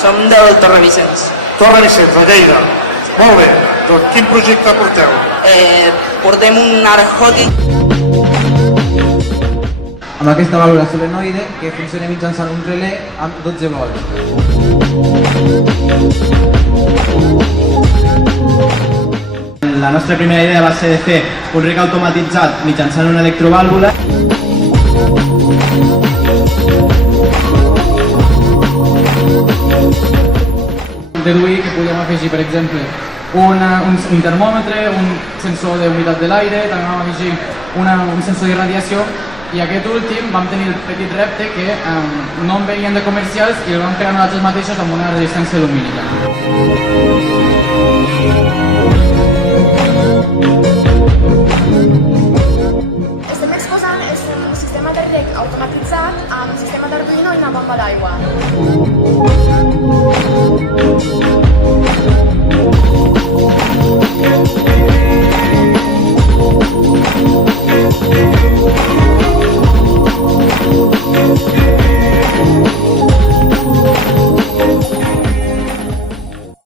Som del Torre Vicenç. Torre Vicenç, a Lleida. Molt bé. Doncs quin projecte porteu? Portem un arc hockey. Amb aquesta vàlvula solenoide que funciona mitjançant un relé amb 12 volts. La nostra primera idea va ser de fer un rec automatitzat mitjançant una electrovàlvula. Deduir que podíem afegir, per exemple, un termòmetre, un sensor d'humitat de l'aire, també vam afegir un sensor d'irradiació, i aquest últim vam tenir el petit repte que no en venien de comercials i el vam crear nosaltres mateixos amb una resistència lumínica. Estem exposant un sistema de rec automatitzat amb un sistema d'Arduino i una bomba d'aigua.